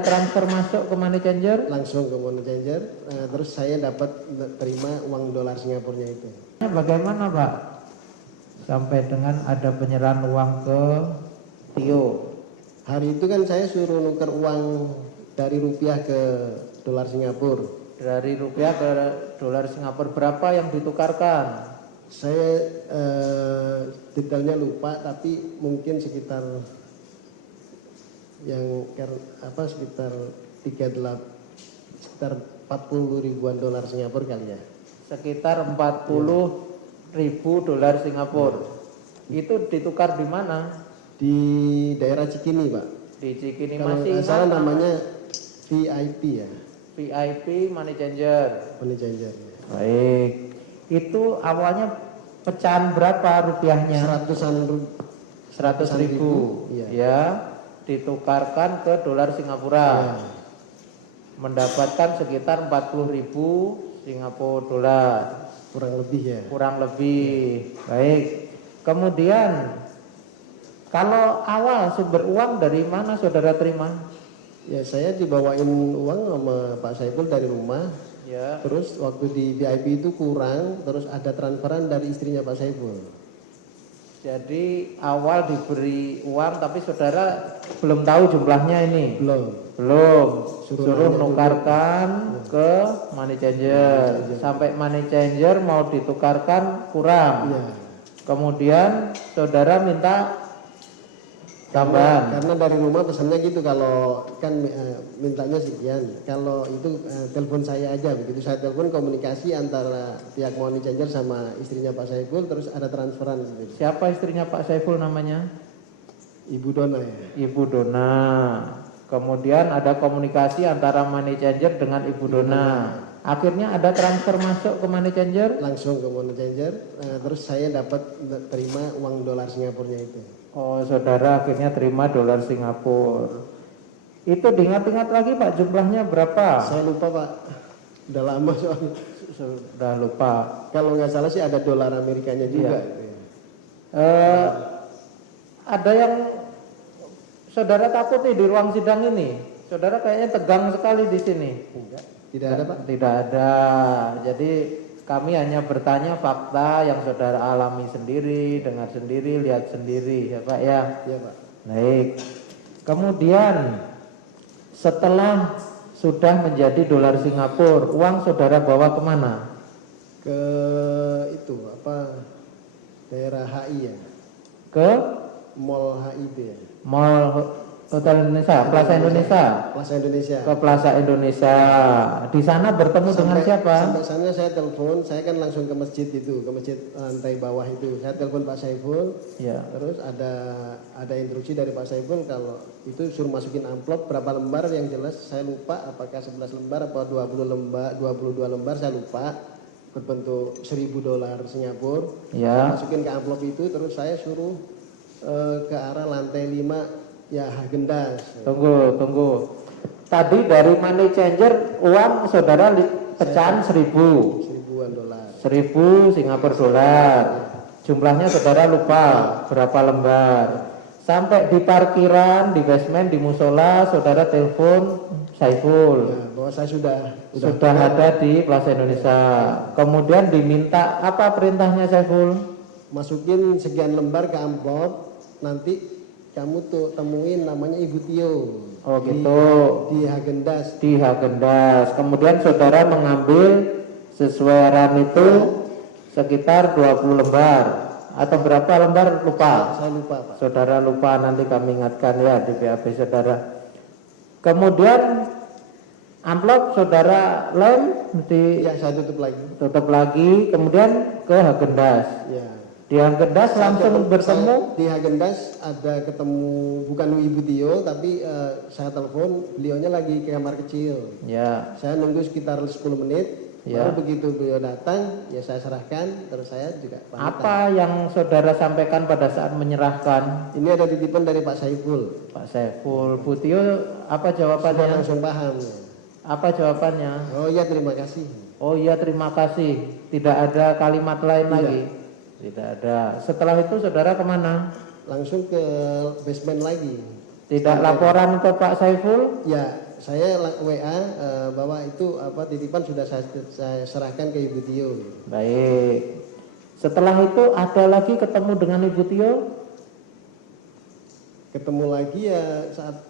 transfer masuk ke money changer? Langsung ke money changer, terus saya dapat terima uang dolar Singapurnya itu. Bagaimana Pak sampai dengan ada penyerahan uang ke Tio? Hari itu kan saya suruh nuker uang dari rupiah ke dolar Singapura. Dari rupiah ke dolar Singapura berapa yang ditukarkan? Saya detailnya lupa, tapi mungkin sekitar sekitar 40 ribuan dolar Singapura kali ya. Sekitar 40.000 dolar Singapura. Itu ditukar di mana? Di daerah Cikini, Pak. Di Cikini. Kalau masih nggak salah namanya VIP ya. VIP money changer. Money changer. Baik. Itu awalnya pecahan berapa rupiahnya? 100.000. Iya. Ya, ditukarkan ke dolar Singapura. Ya. Mendapatkan sekitar 40.000 Singapura dolar. Kurang lebih ya. Kurang lebih. Baik. Kemudian kalau awal sumber uang dari mana saudara terima? Ya, saya dibawain uang sama Pak Saiful dari rumah. Ya. Terus waktu di VIP itu kurang, terus ada transferan dari istrinya Pak Saiful. Jadi awal diberi uang tapi saudara belum tahu jumlahnya ini. Belum. Suruh nukarkan ke money changer. Sampai money changer mau ditukarkan kurang. Iya. Kemudian saudara minta tambahan. Karena dari rumah pesannya gitu, kalau kan mintanya sekian. Kalau itu telepon saya aja, begitu saya telepon komunikasi antara pihak money changer sama istrinya Pak Saiful, terus ada transferan gitu. Siapa istrinya Pak Saiful namanya? Ibu Dona ya. Ibu Dona. Kemudian ada komunikasi antara money changer dengan Ibu Dona. Akhirnya ada transfer masuk ke money changer? Langsung ke money changer, terus saya dapat terima uang dolar Singapurnya itu. Oh, saudara akhirnya terima dolar Singapura. Itu diingat-ingat lagi Pak, jumlahnya berapa? Saya lupa Pak, udah lama soalnya. Sudah lupa. Kalau nggak salah sih ada dolar Amerikanya juga. Ada yang saudara takuti di ruang sidang ini? Saudara kayaknya tegang sekali di sini. Enggak, tidak ada Pak. Tidak ada. Jadi kami hanya bertanya fakta yang saudara alami sendiri, dengar sendiri, lihat sendiri, ya Pak ya. Iya Pak. Baik. Kemudian setelah sudah menjadi dolar Singapura, uang saudara bawa kemana? Ke itu daerah HI ya. Ke Mall HIB ya. Mall Hotel Indonesia, Plaza Indonesia. Plaza Indonesia. Ke Plaza Indonesia. Di sana bertemu dengan siapa? Sampai sana saya telepon, saya kan langsung ke masjid itu, ke masjid lantai bawah itu. Saya telepon Pak Saiful. Ya. Terus ada instruksi dari Pak Saiful kalau itu suruh masukin amplop berapa lembar, yang jelas saya lupa apakah 11 lembar atau 20 lembar, 22 lembar saya lupa, berbentuk 1.000 dolar Singapura. Ya. Masukin ke amplop itu, terus saya suruh ke arah lantai 5 ya, Hagendas. Tunggu. Tadi dari money changer uang saudara pecahan 1.000 dolar. 1.000 Singapura dolar. Jumlahnya saudara lupa berapa lembar. Sampai di parkiran, di basement, di musola, saudara telepon Saiful. Ya, bahwa saya sudah ada di Plaza Indonesia. Kemudian diminta apa perintahnya Saiful? Masukin sekian lembar ke amplop, nanti kamu tuh temuin namanya Ibu Tio. Oh gitu. Di Hagendas. Di Hagendas. Kemudian saudara mengambil sesuai ram itu sekitar 20 lembar atau berapa lembar lupa? Saya lupa Pak. Saudara lupa, nanti kami ingatkan ya di BAP saudara. Kemudian amplop saudara lem Ya, saya tutup lagi. Kemudian ke Hagendas. Ya. Di Hagendas langsung bertemu. Di Hagendas ada ketemu bukan Ibu Tio, tapi saya telepon, beliaunya lagi ke kamar kecil. Ya. Saya nunggu sekitar 10 menit. Ya. Baru begitu beliau datang, ya saya serahkan, terus saya juga pamitan. Apa yang saudara sampaikan pada saat menyerahkan? Ini ada titipan dari Pak Saiful. Pak Saiful. Bu Tio apa jawabannya? Sudah langsung paham. Apa jawabannya? Oh iya, terima kasih. Oh iya, terima kasih. Tidak ada kalimat lain lagi? Tidak ada. Setelah itu saudara kemana? Langsung ke basement lagi. Tidak laporan ke Pak Saiful? Ya, saya WA bahwa itu titipan sudah saya serahkan ke Ibu Tio. Baik. Setelah itu ada lagi ketemu dengan Ibu Tio? Ketemu lagi ya saat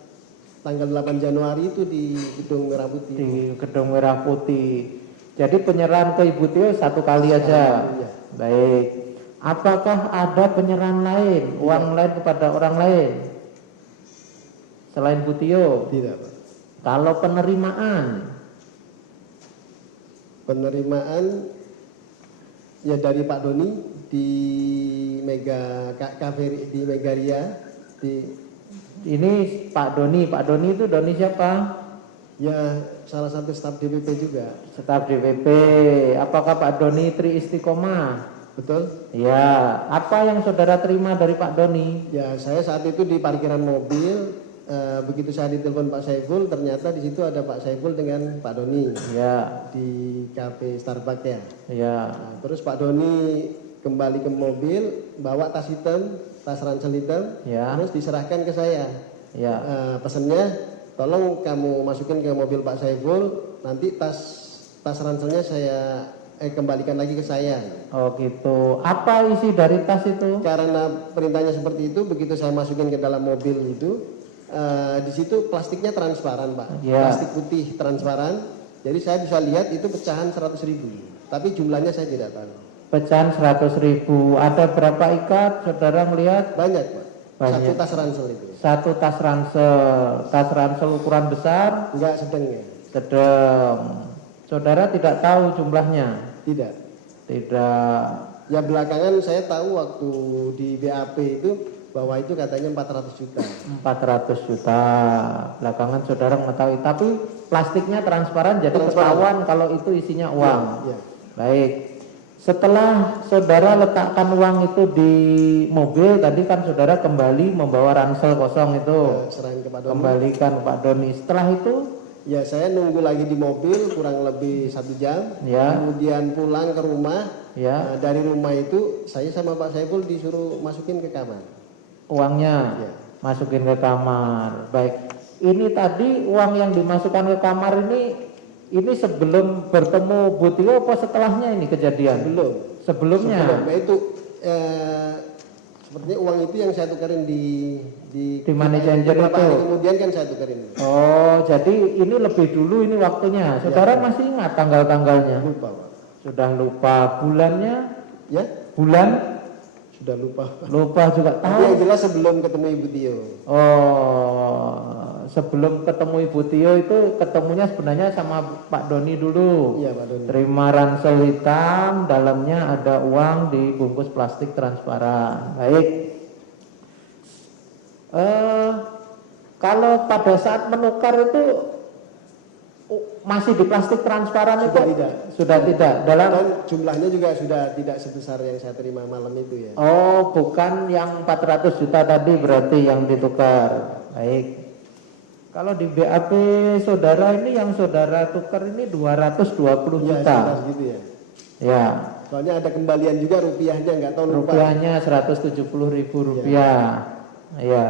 tanggal 8 Januari itu di Gedung Merah Putih. Di Gedung Merah Putih. Jadi penyerahan ke Ibu Tio satu kali aja. Ya. Baik. Apakah ada penyerahan lain, uang lain kepada orang lain selain Bu Tio? Tidak, Pak. Kalau penerimaan ya dari Pak Doni di Mega Cafe di Megaria ini Pak Doni itu Doni siapa? ya salah satu staf DPP juga. Staf DPP. Apakah Pak Doni Tri Istiqomah? Betul? Ya, apa yang saudara terima dari Pak Doni? Ya, saya saat itu di parkiran mobil, begitu saya ditelepon Pak Saiful, ternyata di situ ada Pak Saiful dengan Pak Doni. Ya. Di kafe Starbucks ya. Ya. Nah, terus Pak Doni kembali ke mobil, bawa tas hitam, tas ransel hitam, Ya. terus diserahkan ke saya. Ya. Pesannya, tolong kamu masukin ke mobil Pak Saiful, nanti tas ranselnya saya kembalikan lagi ke saya. Oh gitu. Apa isi dari tas itu? Karena perintahnya seperti itu, begitu saya masukin ke dalam mobil itu, di situ plastiknya transparan, Pak. Ya. Plastik putih transparan. Jadi saya bisa lihat itu pecahan 100.000. Tapi jumlahnya saya tidak tahu. Pecahan 100.000. Ada berapa ikat? Saudara melihat? Banyak, Pak. Banyak. Satu tas ransel itu. Satu tas ransel. Tas ransel ukuran besar? Enggak sedang ya? Sedang. Saudara tidak tahu jumlahnya? Tidak. Tidak. Ya belakangan saya tahu waktu di BAP itu bahwa itu katanya 400 juta. 400 juta. Belakangan saudara mengetahui. Tapi plastiknya transparan jadi Transparan. ketahuan kalau itu isinya uang. Ya. Baik. Setelah saudara letakkan uang itu di mobil, tadi kan saudara kembali membawa ransel kosong itu. Serahin ke Pak Doni. Kembalikan Pak Doni. Setelah itu? Ya saya nunggu lagi di mobil kurang lebih 1 jam. Ya. Kemudian pulang ke rumah. Ya. Dari rumah itu saya sama Pak Saiful disuruh masukin ke kamar. Uangnya Ya. masukin ke kamar. Baik. Ini tadi uang yang dimasukkan ke kamar ini sebelum bertemu Bu Tio apa setelahnya ini kejadian? Belum. Sebelumnya. Sebelumnya itu sepertinya uang itu yang saya tukarin di money changer beberapa itu. hari kemudian kan saya tukarin. Oh, jadi ini lebih dulu ini waktunya. Saudara masih ingat tanggal-tanggalnya? Lupa, Pak. Sudah lupa. Bulannya? Ya? Bulan? Sudah lupa. Lupa juga. Tapi yang jelas sebelum ketemu Ibu Tio. Oh, sebelum ketemu Ibu Tio itu ketemunya sebenarnya sama Pak Doni dulu. Iya, Pak Doni. Terima ransel hitam, dalamnya ada uang dibungkus plastik transparan. Baik. Kalau pada saat menukar itu masih di plastik transparan Sudah itu? tidak. Sudah tidak. Dalam Dan jumlahnya juga sudah tidak sebesar yang saya terima malam itu ya. Oh, bukan yang 400 juta tadi berarti yang ditukar. Baik. Kalau di BAP saudara ini yang saudara tukar ini 220 Iya, juta. sekitar gitu ya. Ya. Soalnya ada kembalian juga rupiahnya nggak tahu lupa. Rupiahnya 170.000 rupiah. Ya.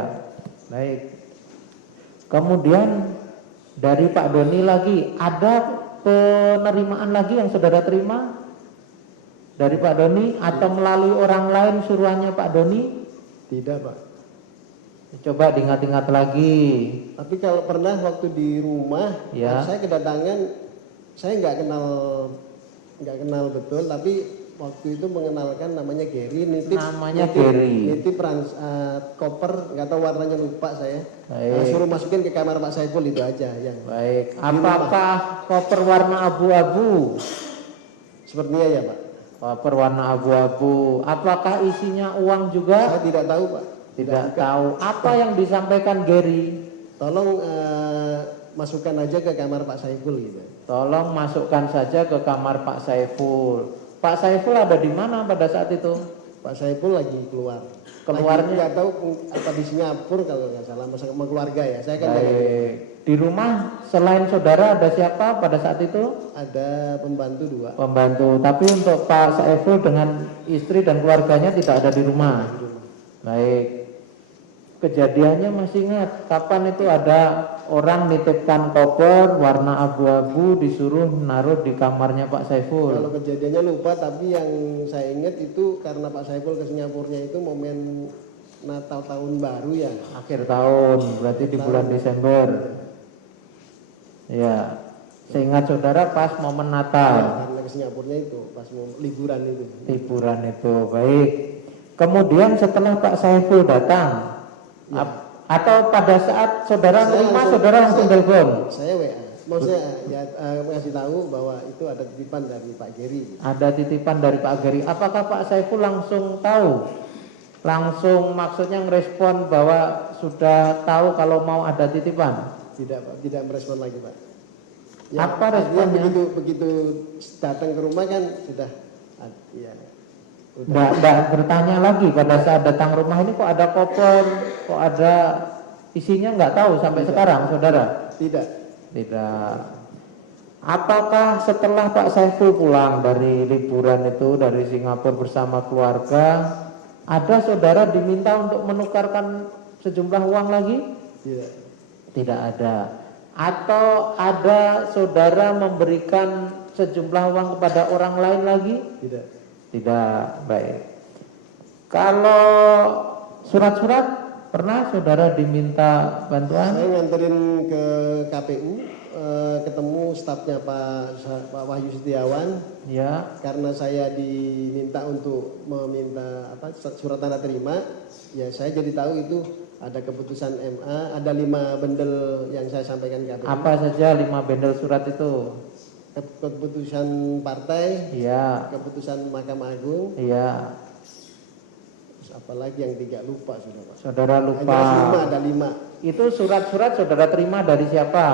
Baik. Kemudian dari Pak Doni lagi ada penerimaan lagi yang saudara terima dari Pak Doni atau melalui orang lain suruhannya Pak Doni? Tidak, Pak. Coba diingat-ingat lagi. Tapi kalau pernah waktu di rumah, Ya. saya kedatangan, saya nggak kenal betul, tapi waktu itu mengenalkan namanya Gary, nitip koper, nggak tahu warnanya lupa saya. Nah, suruh masukin ke kamar Pak Saiful itu aja yang. Baik. Apakah koper warna abu-abu? Sepertinya ya, Pak. Koper warna abu-abu. Apakah isinya uang juga? Saya tidak tahu, Pak. Tidak tahu. Apa yang disampaikan Gary? Tolong masukkan aja ke kamar Pak Saiful gitu. Tolong masukkan saja ke kamar Pak Saiful. Pak Saiful ada di mana pada saat itu? Pak Saiful lagi keluar. Keluarnya? Nggak tahu apa di Singapura kalau nggak salah, sama keluarga ya. Saya kan Baik. Di rumah selain saudara ada siapa pada saat itu? ada pembantu 2. Pembantu. Tapi untuk Pak Saiful dengan istri dan keluarganya tidak ada di rumah. Baik. kejadiannya masih ingat kapan itu ada orang nitipkan koper warna abu-abu disuruh naruh di kamarnya Pak Saiful. Kalau kejadiannya lupa, tapi yang saya ingat itu karena Pak Saiful ke Singapurnya itu momen Natal tahun baru ya. Akhir tahun, berarti di bulan Desember. Ya, seingat saudara pas momen Ya, Natal. karena ke Singapurnya itu pas mau liburan itu. Liburan itu, baik. Kemudian setelah Pak Saiful datang, Ya. atau pada saat saudara nerima, saudara langsung telepon. Saya WA, maksudnya ya ngasih tahu bahwa itu ada titipan dari Pak Geri. Ada titipan dari Pak Geri. Apakah Pak Saiful langsung tahu? Langsung maksudnya merespon bahwa sudah tahu kalau mau ada titipan? Tidak Pak, tidak merespon lagi Pak. Apa artinya responnya? begitu datang ke rumah kan sudah ya. Nggak bertanya lagi pada saat datang rumah ini kok ada koper, kok ada isinya, nggak tahu sampai sekarang saudara? Tidak. Tidak. Apakah setelah Pak Saiful pulang dari liburan itu dari Singapura bersama keluarga, ada saudara diminta untuk menukarkan sejumlah uang lagi? Tidak. Tidak ada. Atau ada saudara memberikan sejumlah uang kepada orang lain lagi? Tidak. Tidak. Baik. Kalau surat-surat pernah saudara diminta bantuan? Saya nganterin ke KPU, ketemu stafnya Pak Wahyu Setiawan. Ya. Karena saya diminta untuk meminta surat tanda terima, ya saya jadi tahu itu ada keputusan MA, ada 5 bendel yang saya sampaikan ke KPU. Apa saja 5 bendel surat itu? Keputusan partai, Iya. keputusan Mahkamah Agung, Iya. terus apalagi yang 3 lupa sudah Pak. Saudara lupa. Ada 5. Itu surat-surat saudara terima dari siapa?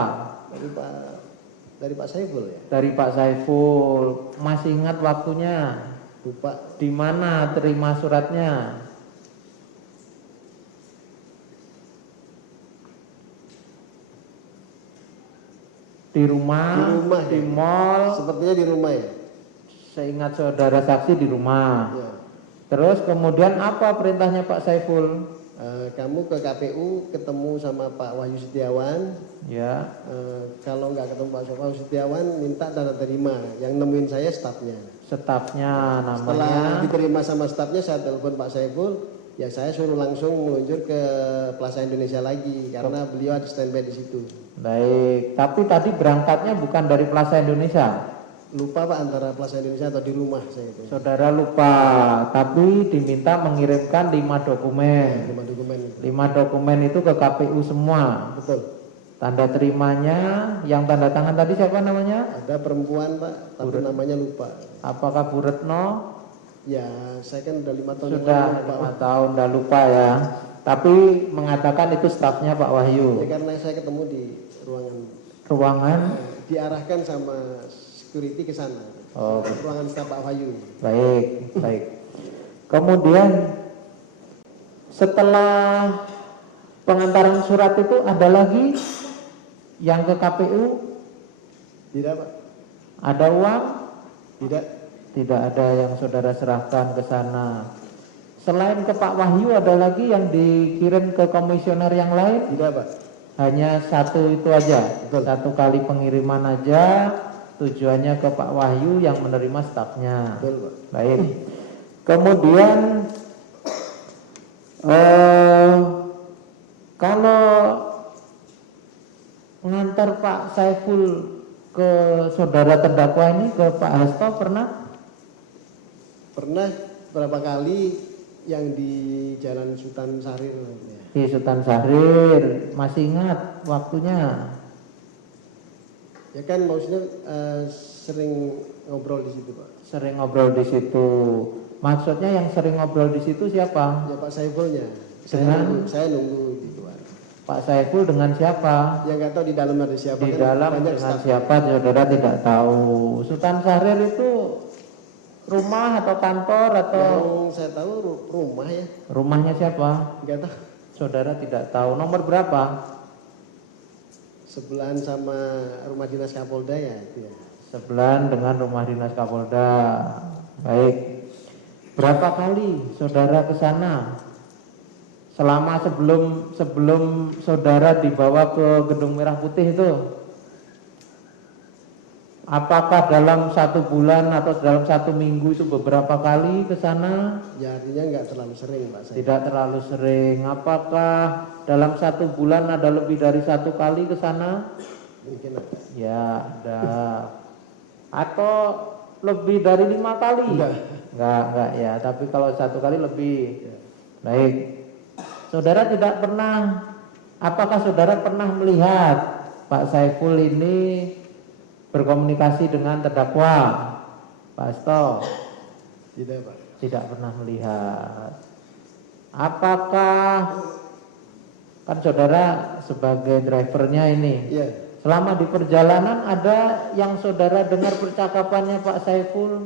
Dari Pak Saiful ya. Dari Pak Saiful. Masih ingat waktunya? Lupa. Di mana terima suratnya? Di rumah, di ya. mall. Sepertinya di rumah ya. Seingat saudara saksi di rumah. Ya. Terus kemudian apa perintahnya Pak Saiful? Kamu ke KPU ketemu sama Pak Wahyu Setiawan. Ya. Kalau nggak ketemu Pak Wahyu Setiawan, minta tanda terima. Yang nemuin saya stafnya. Stafnya namanya. Setelah diterima sama stafnya, saya telepon Pak Saiful. Ya saya suruh langsung meluncur ke Plaza Indonesia lagi karena beliau ada standby di situ. Baik, tapi tadi berangkatnya bukan dari Plaza Indonesia. Lupa Pak antara Plaza Indonesia atau di rumah saya itu. Saudara lupa, tapi diminta mengirimkan 5 dokumen. 5 dokumen itu. 5 dokumen itu ke KPU semua. Betul. Tanda terimanya, yang tanda tangan tadi siapa namanya? Ada perempuan Pak, tapi namanya lupa. Apakah Bu Retno? Ya, saya kan udah 5 tahun. Sudah 5 tahun, udah lupa ya. Tapi mengatakan itu stafnya Pak Wahyu. Ya karena saya ketemu di Ruangan? Diarahkan sama security ke sana. Oh, ruangan staf Pak Wahyu. baik, baik. Kemudian setelah pengantaran surat itu ada lagi yang ke KPU? Tidak Pak. Ada uang? Tidak. Tidak ada yang saudara serahkan ke sana. Selain ke Pak Wahyu ada lagi yang dikirim ke komisioner yang lain? Tidak Pak. Hanya satu itu aja. Betul. 1 kali pengiriman aja, tujuannya ke Pak Wahyu yang menerima stafnya. Betul Pak. Baik. Kemudian kalau ngantar Pak Saiful ke saudara terdakwa ini, ke Pak Hasto pernah? Pernah berapa kali yang di Jalan Sultan Syahrir. Di Sultan Syahrir, masih ingat waktunya? Ya kan maksudnya sering ngobrol di situ Pak. Sering ngobrol di situ. Maksudnya yang sering ngobrol di situ siapa? Ya Pak Saifulnya. Saya nunggu gitu Pak. Pak Saiful dengan siapa? Ya nggak tahu di dalam ada siapa. Di kan dalam banyak dengan staff. siapa saudara tidak tahu. Sultan Syahrir itu rumah atau kantor atau? Yang saya tahu rumah ya. Rumahnya siapa? Nggak tahu. Saudara tidak tahu. Nomor berapa? Sebelahan sama rumah dinas Kapolda ya itu ya. Sebelahan dengan rumah dinas Kapolda. Baik. Berapa kali saudara ke sana selama sebelum saudara dibawa ke Gedung Merah Putih itu, apakah dalam 1 bulan atau dalam 1 minggu itu beberapa kali ke sana? Ya artinya nggak terlalu sering Pak Saiful. Tidak terlalu sering. Apakah dalam 1 bulan ada lebih dari 1 kali ke sana? Mungkin ada. Ya ada. Atau lebih dari 5 kali? Enggak ya. Tapi kalau 1 kali lebih. Ya. Baik. Saudara tidak pernah, apakah saudara pernah melihat Pak Saiful ini berkomunikasi dengan terdakwa? Pak Asto? Tidak Pak. Tidak pernah melihat. Apakah, kan saudara sebagai drivernya ini, Iya. selama di perjalanan ada yang saudara dengar percakapannya Pak Saiful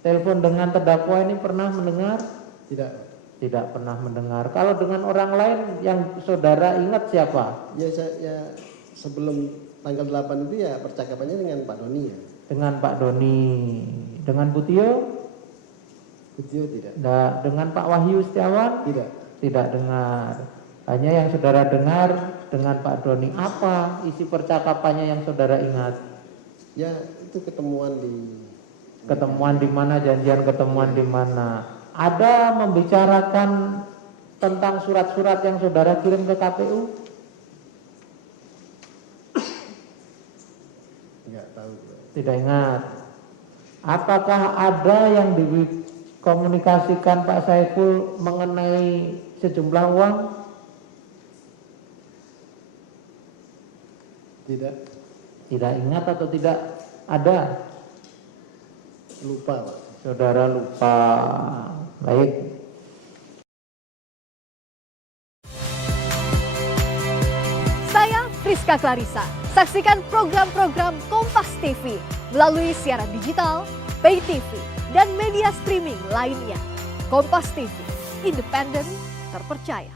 telepon dengan terdakwa ini, pernah mendengar? Tidak Pak. Tidak pernah mendengar. Kalau dengan orang lain yang saudara ingat siapa? Ya sebelum tanggal 8 itu ya percakapannya dengan Pak Doni ya. Dengan Pak Doni. Dengan Butio? Butio tidak. Dengan Pak Wahyu Setiawan? Tidak. Tidak dengar. Hanya yang saudara dengar dengan Pak Doni. Apa isi percakapannya yang saudara ingat? Ya itu ketemuan di mana, janjian ketemuan di mana? Ada membicarakan tentang surat-surat yang saudara kirim ke KPU? Enggak tahu. Tidak ingat. Apakah ada yang dikomunikasikan Pak Saiful mengenai sejumlah uang? Tidak. Tidak ingat atau tidak ada? Lupa Pak. Saudara lupa. Baik. Saya Friska Clarissa. Saksikan program-program Kompas TV melalui siaran digital, pay TV, dan media streaming lainnya. Kompas TV, independen, terpercaya.